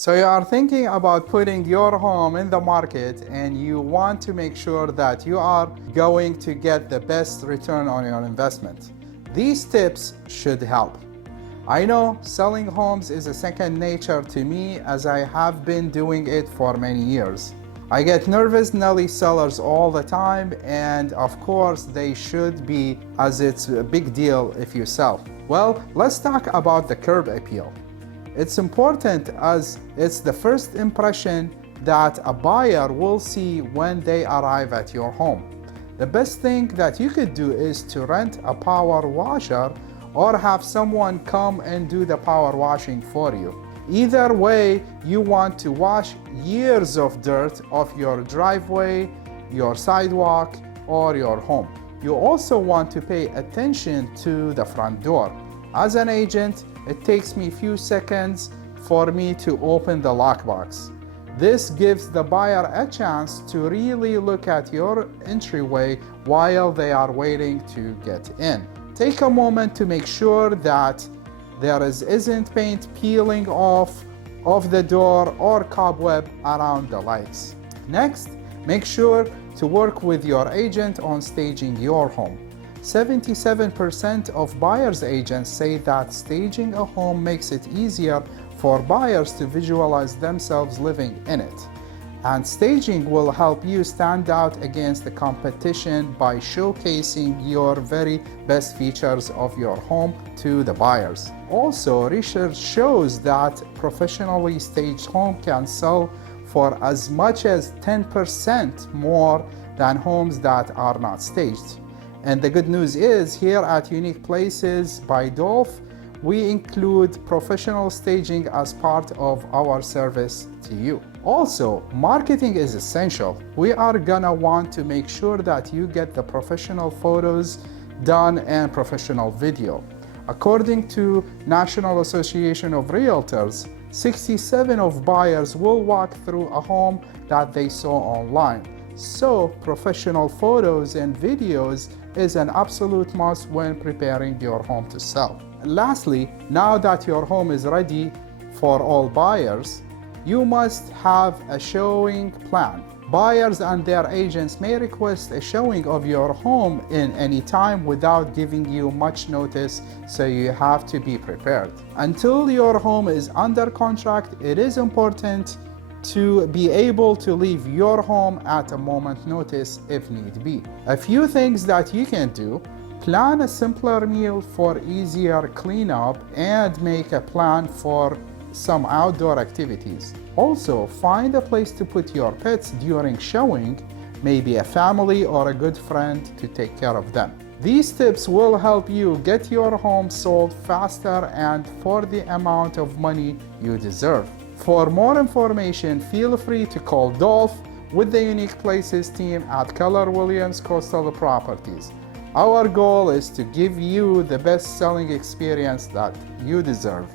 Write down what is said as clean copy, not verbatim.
So you are thinking about putting your home in the market and you want to make sure that you are going to get the best return on your investment. These tips should help. I know selling homes is a second nature to me as I have been doing it for many years. I get nervous Nelly sellers all the time, and of course they should be, as it's a big deal if you sell. Well, let's talk about the curb appeal. It's important as it's the first impression that a buyer will see when they arrive at your home. The best thing that you could do is to rent a power washer or have someone come and do the power washing for you. Either way, you want to wash years of dirt off your driveway, your sidewalk, or your home. You also want to pay attention to the front door. As an agent, it takes me a few seconds for me to open the lockbox. This gives the buyer a chance to really look at your entryway while they are waiting to get in. Take a moment to make sure that there isn't paint peeling off of the door or cobweb around the lights. Next, make sure to work with your agent on staging your home. 77% of buyers' agents say that staging a home makes it easier for buyers to visualize themselves living in it. And staging will help you stand out against the competition by showcasing your very best features of your home to the buyers. Also, research shows that professionally staged home can sell for as much as 10% more than homes that are not staged. And the good news is, here at Unique Places by Dolf, we include professional staging as part of our service to you. Also, marketing is essential. We are gonna want to make sure that you get the professional photos done and professional video. According to National Association of Realtors, 67% of buyers will walk through a home that they saw online. So, professional photos and videos is an absolute must when preparing your home to sell. Lastly, now that your home is ready for all buyers, you must have a showing plan. Buyers and their agents may request a showing of your home in any time without giving you much notice, so you have to be prepared. Until your home is under contract, it is important to be able to leave your home at a moment's notice if need be. A few things that you can do: plan a simpler meal for easier cleanup and make a plan for some outdoor activities. Also, find a place to put your pets during showing, maybe a family or a good friend to take care of them. These tips will help you get your home sold faster and for the amount of money you deserve. For more information, feel free to call Dolf with the Unique Places team at Keller Williams Coastal Properties. Our goal is to give you the best selling experience that you deserve.